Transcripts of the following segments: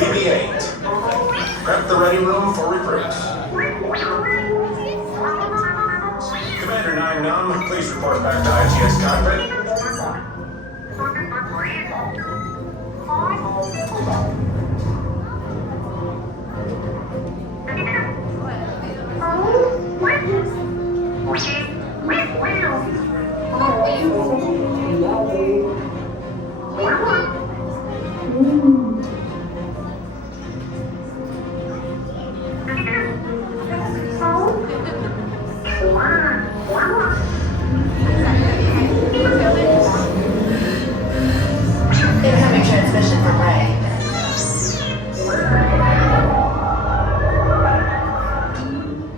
BB-8. Prep the ready room for recruits. Commander 9 Num, please report back to IGS cockpit. Incoming transmission from Ray.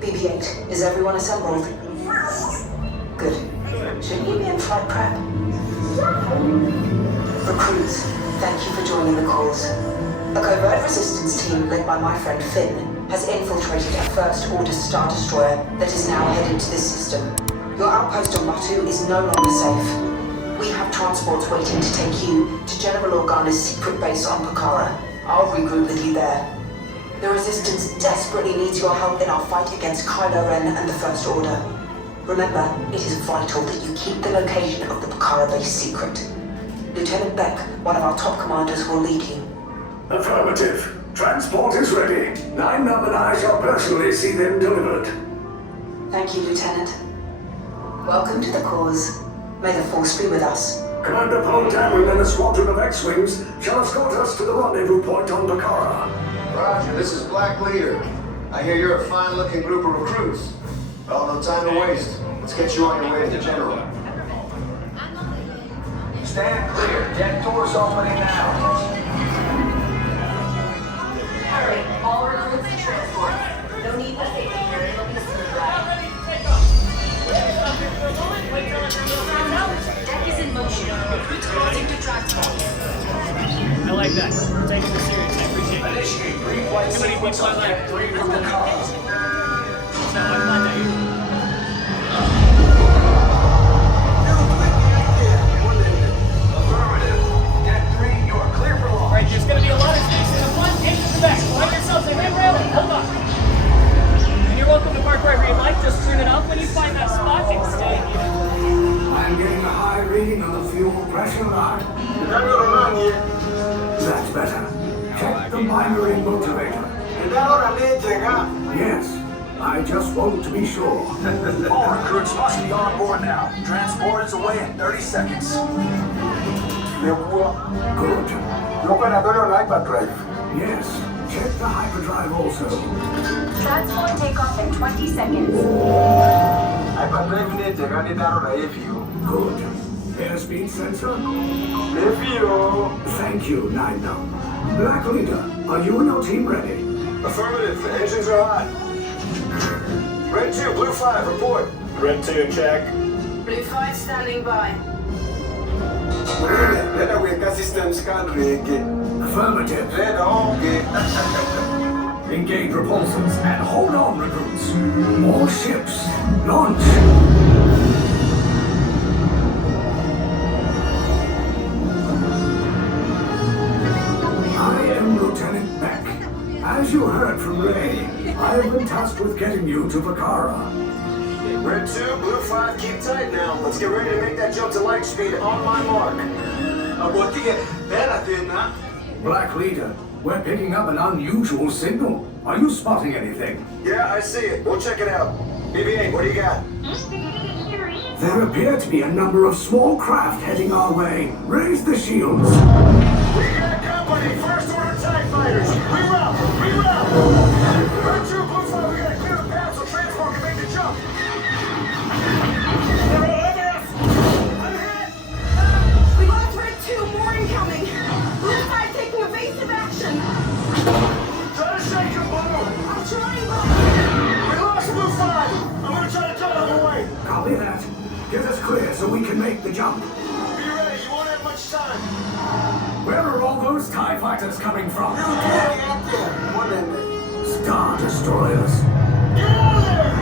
BB-8, is everyone assembled? Good. Shouldn't you be in flight prep? Recruits, thank you for joining the cause. A covert resistance team led by my friend Finn has infiltrated a First Order Star Destroyer that is now headed to this system. Your outpost on Batu is no longer safe. We have transports waiting to take you to General Organa's secret base on Pucara. I'll regroup with you there. The Resistance desperately needs your help in our fight against Kylo Ren and the First Order. Remember, it is vital that you keep the location of the Pucara base secret. Lieutenant Beck, one of our top commanders, will lead you. Affirmative. Transport is ready. 9 Num and I shall personally see them delivered. Thank you, Lieutenant. Welcome to the cause. May the Force be with us. Commander Poe Dameron and a squadron of X-Wings shall escort us to the rendezvous point on Pucara. Roger, this is Black Leader. I hear you're a fine-looking group of recruits. Well, no time to waste. Let's get you on your way to the General. Stand clear. Deck doors opening now. Hurry, all recruits to transport. No need for safety here. It'll be a smooth ride. Deck is in motion. Recruits crossing to transport. I like that. We're taking this serious. I appreciate it. Initiate pre-flight sequence on Deck 3 from the cars. So I'm glad that you. Affirmative. Deck 3, you are clear for launch. Right, there's going to be a lot of space in the front and in the back. Let yourselves a handrail and hold on. And you're welcome to park wherever you like. Just turn it off when you find that spot and stay here. I'm getting a high reading on the fuel pressure line. That's better. Check the binary motivator. Yes, I just want to be sure. All recruits must be on board now. Transport is away in 30 seconds. Good. Hyperdrive. Yes, check the hyperdrive also. Transport takeoff in 20 seconds. Hyperdrive need to run it down Good. Airspeed sensor? Thank you, 9 Num. Black Leader, are you and your team ready? Affirmative. The engines are hot. Red 2, Blue 5, report. Red 2, check. Blue 5 standing by. Systems can't reengage. Affirmative. Engage repulsors and hold on, recruits. More ships. Launch. I am Lieutenant Beck. As you heard from Ray, I have been tasked with getting you to Pucara. Red 2, Blue 5, keep tight now. Let's get ready to make that jump to light speed on my mark. Black Leader, we're picking up an unusual signal. Are you spotting anything? Yeah, I see it. We'll check it out. BB-8, what do you got? There appear to be a number of small craft heading our way. Raise the shields. We got company. First Order TIE fighters. Reroute. Red 2, Blue 5, we gotta clear the path so transport can make the jump. We lost Red 2, more incoming. Blue 5 taking evasive action. Try to shake him, Blue. I'm trying, but... We lost Blue 5. I'm gonna try to cut him away. Copy that. Get us clear so we can make the jump. Be ready. You won't have much time. Where are all those TIE fighters coming from? Star Destroyers. Get out of there.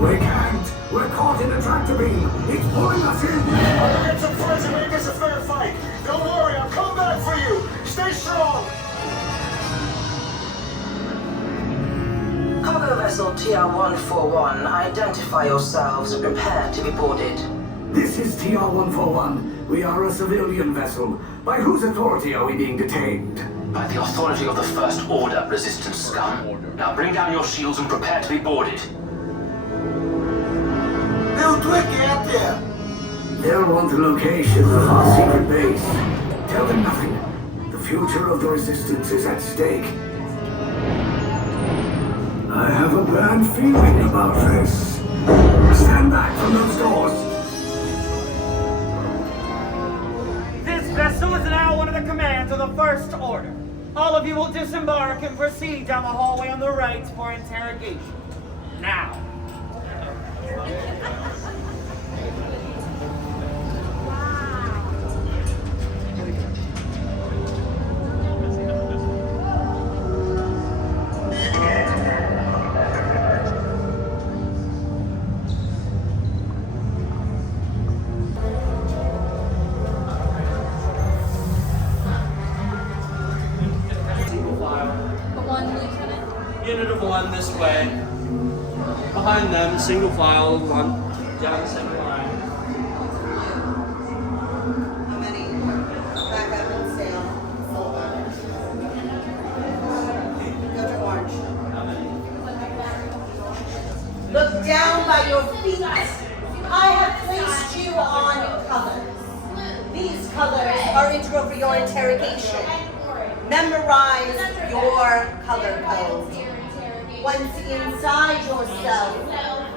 We can't. We're caught in a tractor beam. It's pulling us in. I'm gonna get some friends and make this a fair fight. Don't worry, I'll come back for you. Stay TR-141, identify yourselves and prepare to be boarded. This is TR-141. We are a civilian vessel. By whose authority are we being detained? By the authority of the First Order, Resistance scum. Now bring down your shields and prepare to be boarded. They'll want the location of our secret base. Tell them nothing. The future of the Resistance is at stake. I have a bad feeling about this. Stand back from those doors. This vessel is now under the command of the First Order. All of you will disembark and proceed down the hallway on the right for interrogation. Now. Unit of one this way. Behind them, single file, one down the center line. How many? Back up and stay on. Go to orange. Look down by your feet. I have placed you on colors. These colors are integral for your interrogation. Memorize your color code. Once inside yourself,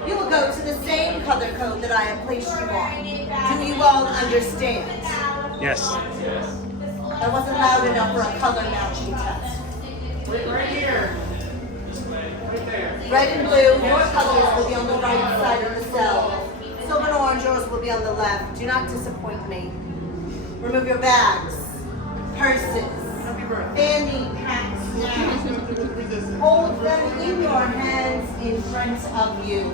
you will go to the same color code that I have placed you on. Do you all understand? Yes. I wasn't loud enough for a color matching test. Right here. Right there. Red and blue, your colors will be on the right side of the cell. Silver and orange, yours will be on the left. Do not disappoint me. Remove your bags, purses, fanny packs now. Hold them in your hands in front of you.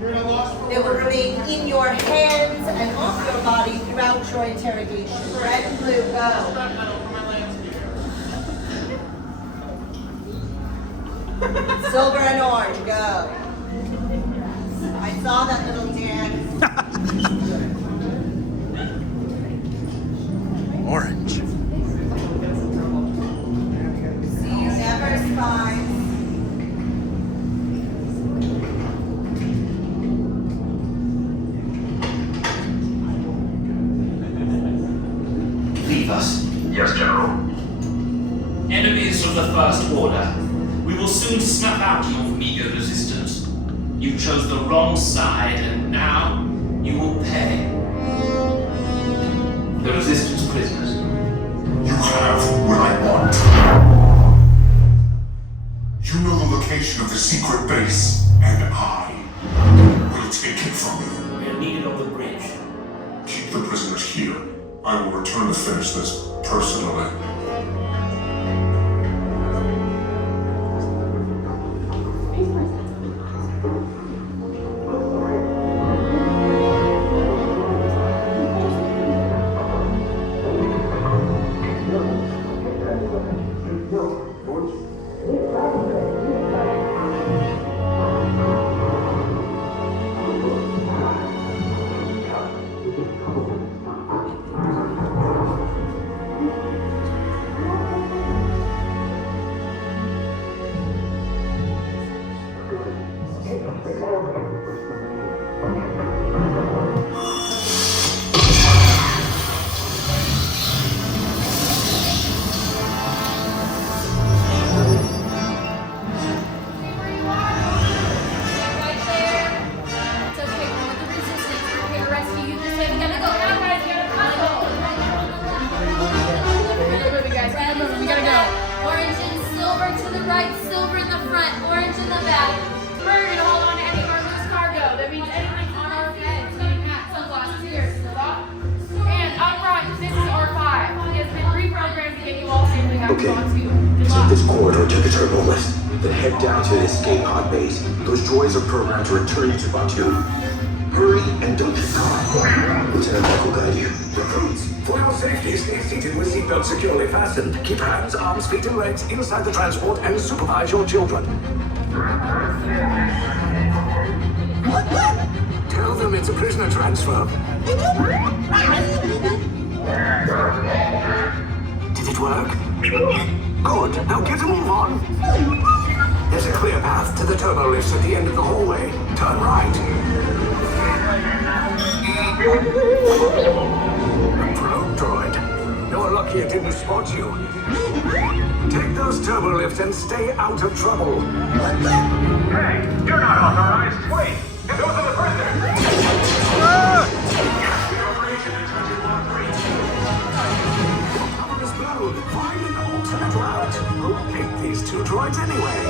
They will remain in your hands and off your body throughout your interrogation. Red and blue, go. Silver and orange, go. I saw that little dance. Orange. See you never spy. Leave us. Yes, General. Enemies of the First Order. We will soon snuff out your meager resistance. You chose the wrong side, and now you will pay. The Resistance prisoners. You have what I want. You know the location of the secret base, and I will take it from you. We are needed on the bridge. Keep the prisoners here. I will return to finish this personally. Okay, take this corridor to the terminal list, then head down to the escape pod base. Those droids are programmed to return you to Batu. Hurry and don't get caught. Lieutenant Beck will guide you. Your codes. For your safety, stay seated with seatbelts securely fastened. Keep hands, arms, feet, and legs inside the transport and supervise your children. Tell them it's a prisoner transfer. Did it work? Good. Now get a move on. There's a clear path to the turbo lifts at the end of the hallway. Turn right. A probe droid. You're lucky it didn't spot you. Take those turbo lifts and stay out of trouble. Hey, you're not authorized. Wait, those are the prisoners. Cover is blown. Find an alternate route. Who picked these two droids anyway?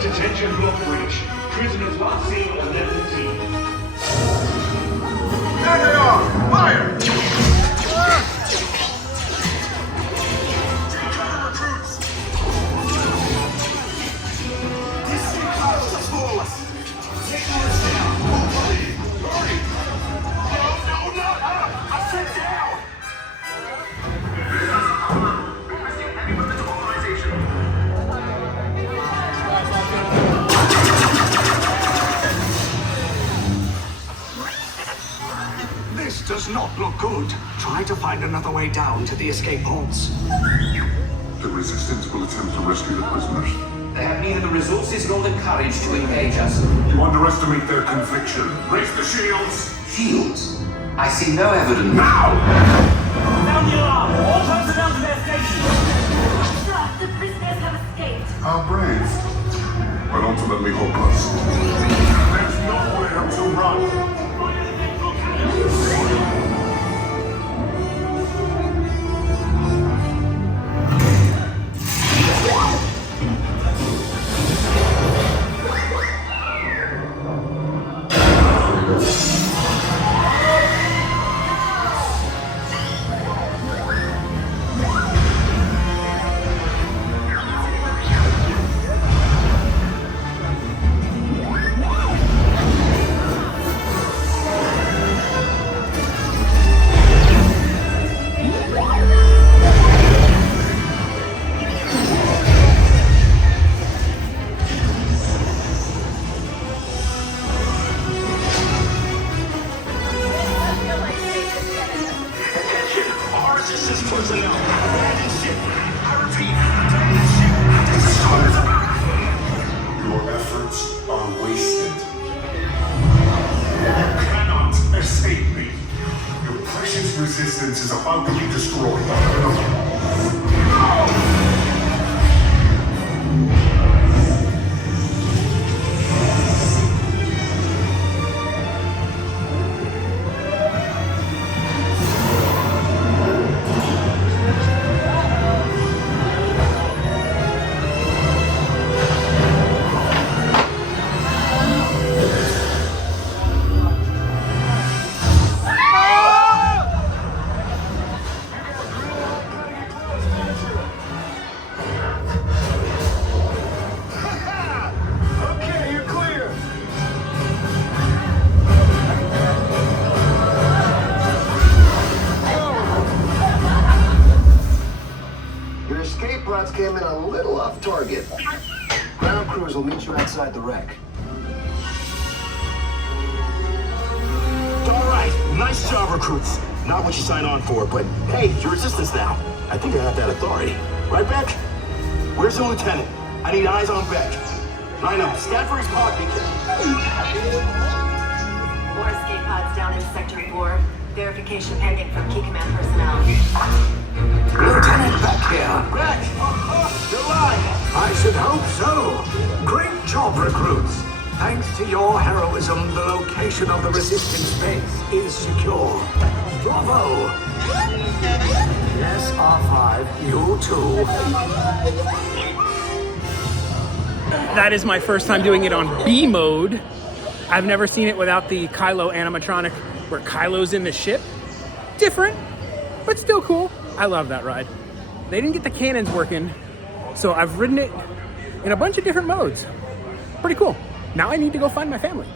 Detention block breach. Prisoners last seen at 11:15. There they are! Fire! This does not look good. Try to find another way down to the escape pods. The Resistance will attempt to rescue the prisoners. They have neither the resources nor the courage to engage us. You underestimate their conviction. Raise the shields! Shields? I see no evidence. Now! Sound the alarm! All personnel to their stations! Sir, the prisoners have escaped. How brave. But ultimately hopeless. There's nowhere to run. Your efforts are wasted. You cannot escape me. Your precious resistance is about to be destroyed. Okay, you're clear. Your escape routes came in a little off target. Ground crews will meet you outside the wreck. All right, nice job, recruits. Not what you signed on for, but hey, you're resistance now. I think I have that authority. Right, Beck? Where's the lieutenant? I need eyes on Beck. I know, scan for his pod beacon. More escape pods down in Sector 4. Verification pending from key command personnel. Lieutenant Beck here. Beck! You're alive! I should hope so. Great job, recruits. Thanks to your heroism, the location of the resistance base is secure. Bravo! Yes, R5, you too. That is my first time doing it on B mode. I've never seen it without the Kylo animatronic where Kylo's in the ship. Different, but still cool. I love that ride. They didn't get the cannons working, so I've ridden it in a bunch of different modes. Pretty cool. Now I need to go find my family.